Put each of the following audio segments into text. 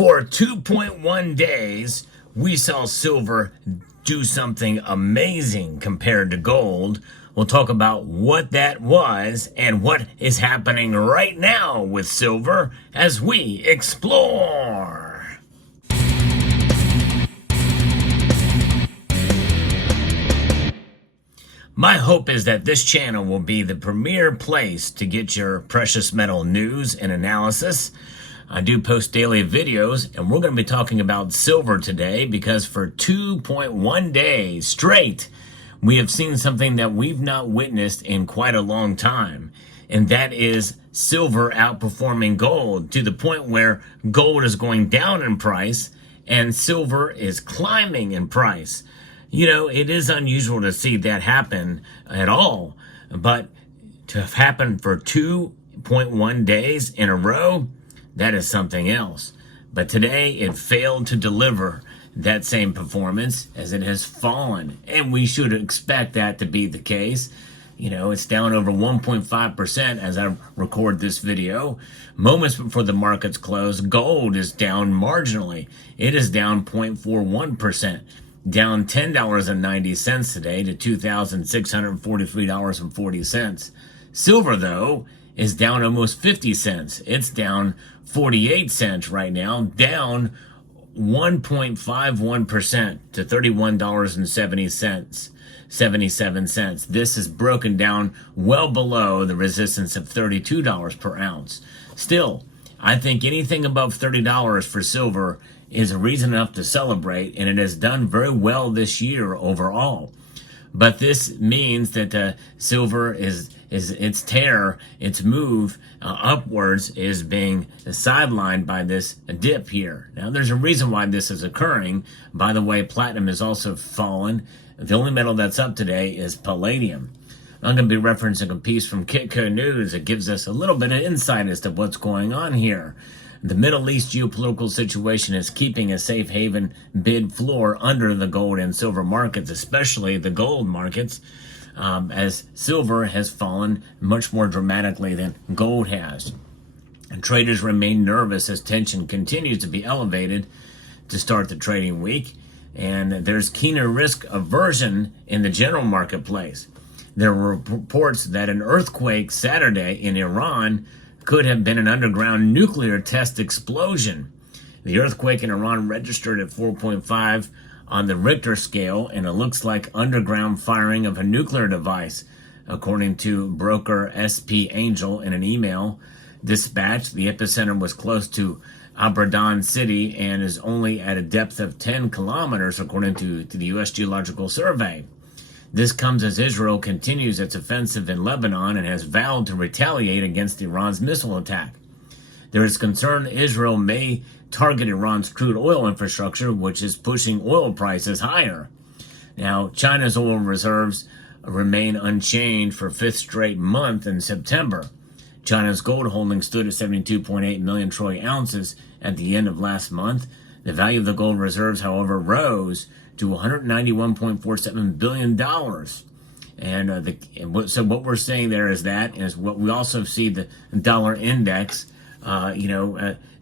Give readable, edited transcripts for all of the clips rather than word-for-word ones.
For 2.1 days, we saw silver do something amazing compared to gold. We'll talk about what that was and what is happening right now with silver as we explore. My hope is that this channel will be the premier place to get your precious metal news and analysis. I do post daily videos, and we're going to be talking about silver today because for 2.1 days straight, we have seen something that we've not witnessed in quite a long time, and that is silver outperforming gold to the point where gold is going down in price and silver is climbing in price. You know, it is unusual to see that happen at all, but to have happened for 2.1 days in a row, that is something else. But today it failed to deliver that same performance as it has fallen, and we should expect that to be the case. You know, it's down over 1.5% as I record this video. Moments before the markets close, gold is down marginally. It is down 0.41%. Down $10.90 today to $2,643.40. Silver, though, is down almost 50 cents. It's down 48 cents right now, down 1.51% to $31.77. This is broken down well below the resistance of $32 per ounce. Still, I think anything above $30 for silver is a reason enough to celebrate, and it has done very well this year overall. But this means that silver is its tear, its move upwards is being sidelined by this dip here. Now, there's a reason why this is occurring. By the way, platinum has also fallen. The only metal that's up today is palladium. I'm going to be referencing a piece from Kitco News that gives us a little bit of insight as to what's going on here. The Middle East geopolitical situation is keeping a safe haven bid floor under the gold and silver markets, especially the gold markets, as silver has fallen much more dramatically than gold has. And traders remain nervous as tension continues to be elevated to start the trading week, and there's keener risk aversion in the general marketplace. There were reports that an earthquake Saturday in Iran could have been an underground nuclear test explosion. The earthquake in Iran registered at 4.5 on the Richter scale, and it looks like underground firing of a nuclear device, according to broker SP Angel in an email dispatch. The epicenter was close to Abradan City and is only at a depth of 10 kilometers, according to the U.S. Geological Survey. This comes as Israel continues its offensive in Lebanon and has vowed to retaliate against Iran's missile attack. There is concern Israel may target Iran's crude oil infrastructure, which is pushing oil prices higher. Now, China's oil reserves remain unchanged for fifth straight month in September. China's gold holdings stood at 72.8 million troy ounces at the end of last month. The value of the gold reserves, however, rose to $191.47 billion. And so what we're saying there is what we also see the dollar index,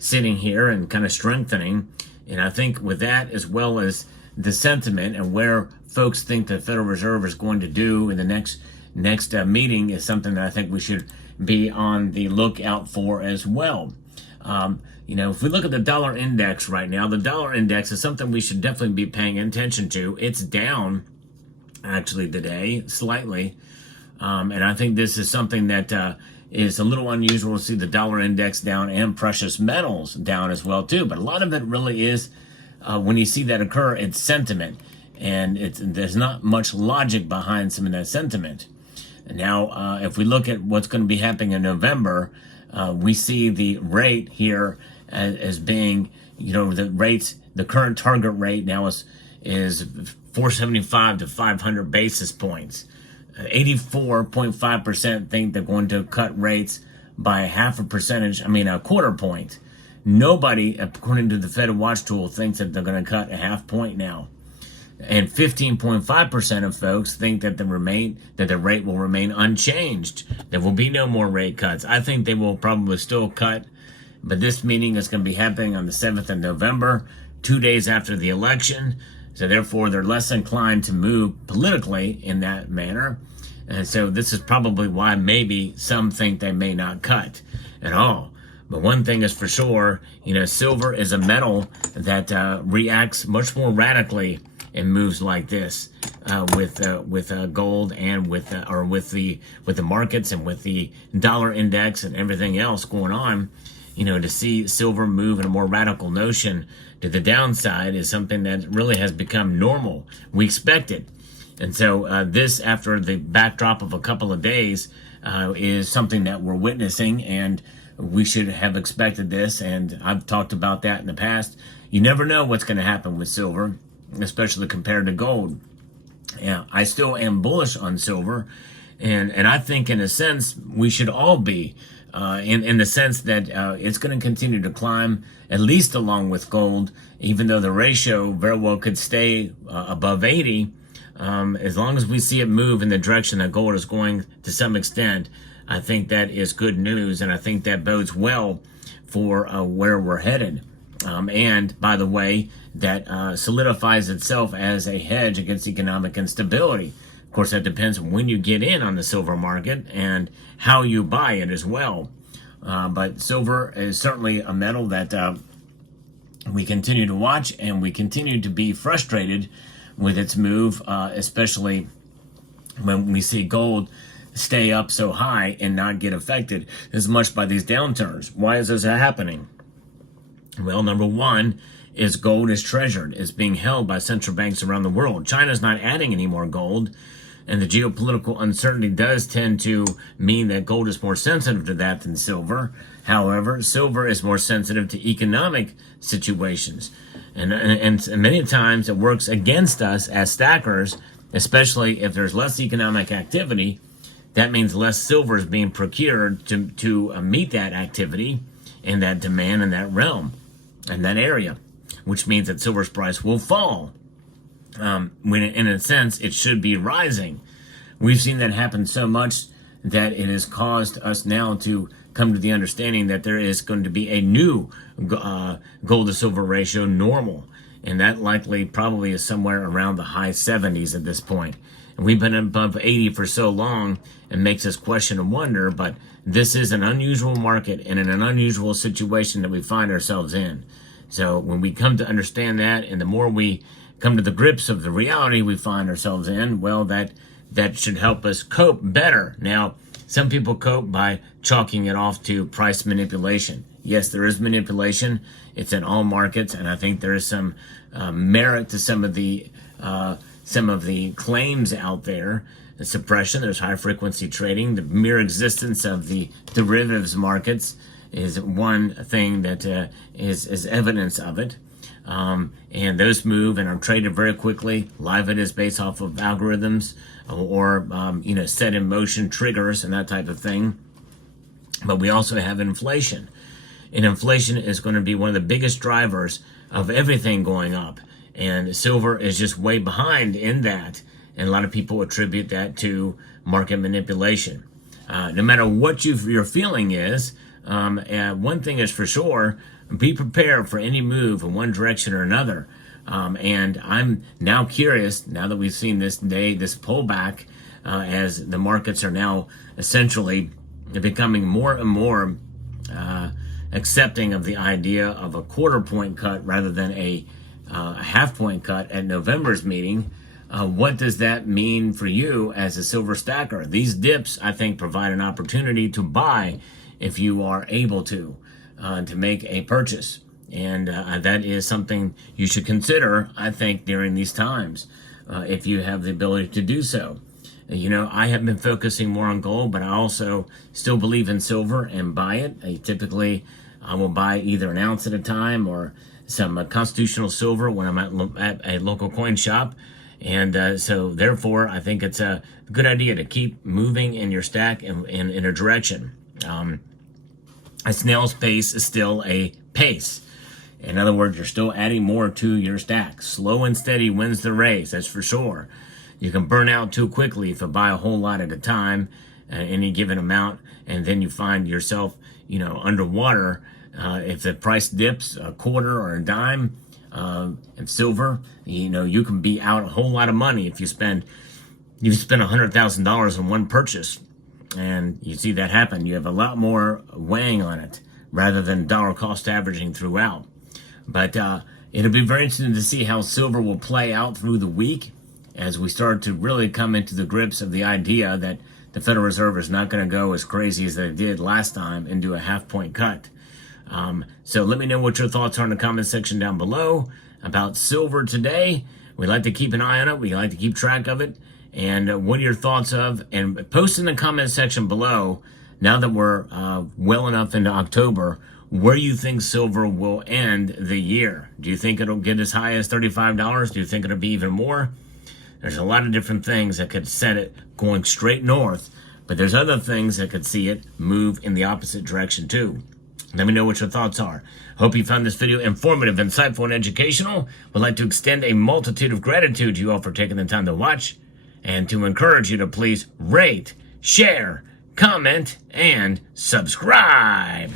sitting here and kind of strengthening. And I think with that, as well as the sentiment and where folks think the Federal Reserve is going to do in the next meeting is something that I think we should be on the lookout for as well. If we look at the dollar index right now, the dollar index is something we should definitely be paying attention to. It's down, actually, today, slightly. And I think this is something that is a little unusual to see the dollar index down and precious metals down as well, too. But a lot of it really is, when you see that occur, it's sentiment. And there's not much logic behind some of that sentiment. Now, if we look at what's going to be happening in November, we see the rate here as being, the current target rate now is 475 to 500 basis points. 84.5% think they're going to cut rates by a quarter point. Nobody, according to the Fed Watch tool, thinks that they're going to cut a half point now. And 15.5% of folks think that the rate will remain unchanged. There will be no more rate cuts. I think they will probably still cut But this meeting is going to be happening on the 7th of November, 2 days after the election. So therefore, they're less inclined to move politically in that manner. And so this is probably why maybe some think they may not cut at all. But one thing is for sure, silver is a metal that reacts much more radically in moves like this with gold and with the markets and with the dollar index and everything else going on. To see silver move in a more radical notion to the downside is something that really has become normal. We expect it. And so this, after the backdrop of a couple of days, is something that we're witnessing, and we should have expected this. And I've talked about that in the past. You never know what's going to happen with silver, especially compared to gold. Yeah, I still am bullish on silver, and I think in a sense we should all be, in the sense that it's going to continue to climb, at least along with gold, even though the ratio very well could stay above 80. As long as we see it move in the direction that gold is going to some extent, I think that is good news, and I think that bodes well for where we're headed. And by the way, that solidifies itself as a hedge against economic instability. Of course, that depends on when you get in on the silver market and how you buy it as well. But silver is certainly a metal that we continue to watch, and we continue to be frustrated with its move, especially when we see gold stay up so high and not get affected as much by these downturns. Why is this happening? Well, number one is gold is treasured. It's being held by central banks around the world. China's not adding any more gold, and the geopolitical uncertainty does tend to mean that gold is more sensitive to that than silver. However, silver is more sensitive to economic situations. And many times it works against us as stackers, especially if there's less economic activity. That means less silver is being procured to meet that activity and that demand in that realm, in that area, which means that silver's price will fall. When in a sense it should be rising. We've seen that happen so much that it has caused us now to come to the understanding that there is going to be a new gold to silver ratio normal, and that likely probably is somewhere around the high 70s at this point. And we've been above 80 for so long, it makes us question and wonder, but this is an unusual market and in an unusual situation that we find ourselves in. So when we come to understand that, and the more we come to the grips of the reality we find ourselves in, well, that should help us cope better. Now, some people cope by chalking it off to price manipulation. Yes, there is manipulation. It's in all markets, and I think there is some merit to some of the claims out there. The suppression, there's high frequency trading. The mere existence of the derivatives markets is one thing that is evidence of it. And those move and are traded very quickly. A lot of it is based off of algorithms or set in motion triggers and that type of thing. But we also have inflation. And inflation is going to be one of the biggest drivers of everything going up. And silver is just way behind in that. And a lot of people attribute that to market manipulation. No matter what your feeling is, one thing is for sure, be prepared for any move in one direction or another. And I'm now curious, now that we've seen this pullback, as the markets are now essentially becoming more and more accepting of the idea of a quarter point cut rather than a half point cut at November's meeting. What does that mean for you as a silver stacker? These dips, I think, provide an opportunity to buy if you are able to make a purchase. And that is something you should consider, I think, during these times, if you have the ability to do so. I have been focusing more on gold, but I also still believe in silver and buy it. Typically, I will buy either an ounce at a time or some constitutional silver when I'm at a local coin shop. And so therefore, I think it's a good idea to keep moving in your stack in a direction. A snail's pace is still a pace. In other words, you're still adding more to your stack. Slow and steady wins the race, that's for sure. You can burn out too quickly if you buy a whole lot at a time, any given amount, and then you find yourself, underwater If the price dips a quarter or a dime in silver, you can be out a whole lot of money if you spend $100,000 on one purchase. And you see that happen. You have a lot more weighing on it rather than dollar cost averaging throughout. But it'll be very interesting to see how silver will play out through the week as we start to really come into the grips of the idea that the Federal Reserve is not going to go as crazy as they did last time and do a half-point cut. So let me know what your thoughts are in the comment section down below about silver today. We like to keep an eye on it. We like to keep track of it. And what are your thoughts of? And post in the comment section below, now that we're well enough into October, where you think silver will end the year. Do you think it'll get as high as $35? Do you think it'll be even more? There's a lot of different things that could set it going straight north, but there's other things that could see it move in the opposite direction too. Let me know what your thoughts are. Hope you found this video informative, insightful, and educational. Would like to extend a multitude of gratitude to you all for taking the time to watch, and to encourage you to please rate, share, comment, and subscribe.